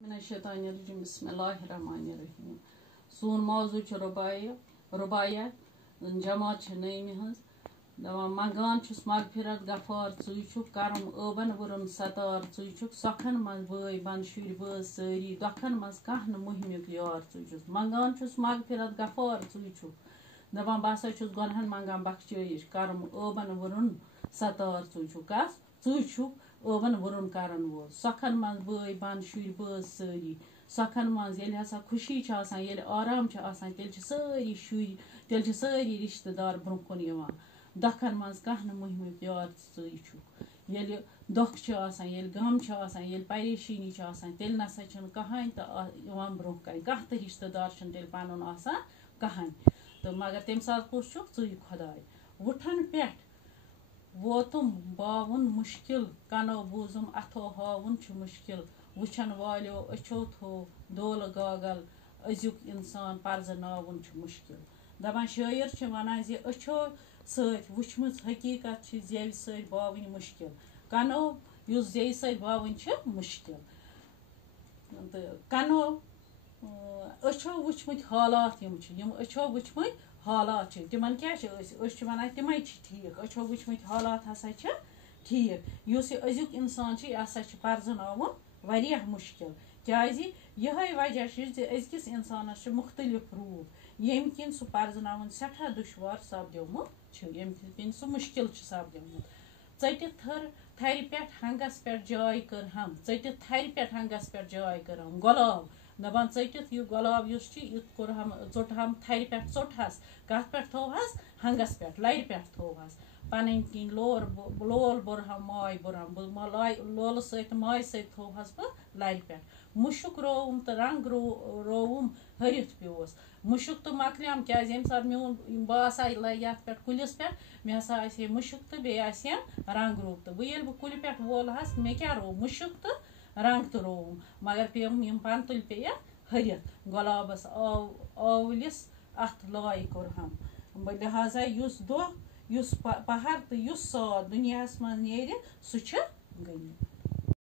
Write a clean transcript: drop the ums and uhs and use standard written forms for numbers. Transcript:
बिस्मिल्लाहिर्रहमानिर्रहीम। सोन मौजू रुबाया जमात नईमि हज दपान मंगान मगफिरत गफार चुक करम ओबन वरुन सतार चुक सखन मज बई बंद शुर बज सारी दखन मज कह मुहिमुक यार चुक मंगान मगफिरत गफार चुक दपान बह गुनहन मंगान बख्शिश करम ओबन वरुन सतार चुक ओबन वरुन करन वो सखन मज बई बंद शुर बज सारी सखन मज हसा खुशी आराम तेल सारी शुर तेल सारी रिश्तेदार ब्रोह कुन दखन मज कह मुहिमुक यार चुक ये दुख गम परेशानी तेल नसा कहान तो ब्रोह कन कह तो रिश्तेदार तेल पन कहान तो मगर तम सात कुछ खुदाय वुठन पे वोतुम बावन मुश्किल कनो बूजुम अथो हावन मुश्किल वुचन वालो अचो थो दोल गागल अजुक इंसान पर्जनावन मुश्किल दपान शायर वनान अचो सत वुचमज हकीकत जेव सत बावन मुश्किल कनो युस जेव सत बावन मुश्किल तो कनो अचो वुचमत हालात यम अचो वुचमत हालात तिमन क्या वन तम ठीक अचो वुचमत हालात हसा ठीक युस अजुक इंसान यह पर्जनावन वारियाह मुश्किल क्या यह वजह अजकिस इंसानस मुख्तलिफ रूप येम किन सह पर्जनावन सठा दुश्वार सपद्योमुत येम किन सह मुश्किल सपद्योमुत चटित थर पे हंगस पे जाय कर हम चटित थर पे हंगस पे जाय कर हम गुलाब दपान चटित यह गुलाब युत कोर हम चोट हम थर पे चोटहस कत पे थोहस हंगस पे लर पे थोहस पन किन लोल बोर हम माय बोर हम लोल सत माय सत थोहस बह लर पे मुशुक रोवम तो रंग रोवम हरित पोस मुशुक तो मकलियम क्या ये सात मोन बह ये पे कुलिस पे मे हसा मुशुक तो बे रंग रोव तो बह कुल पे वोलहस मे क्या रोव मुशुक तो रंग तो रोवम मगर पेम पन तुल पे हरित गुलाबस आवलिस अथ लाय कोर हम लिहाजा युस दो युस पहर तो युस सात दुनिया मन नेर सह गनी।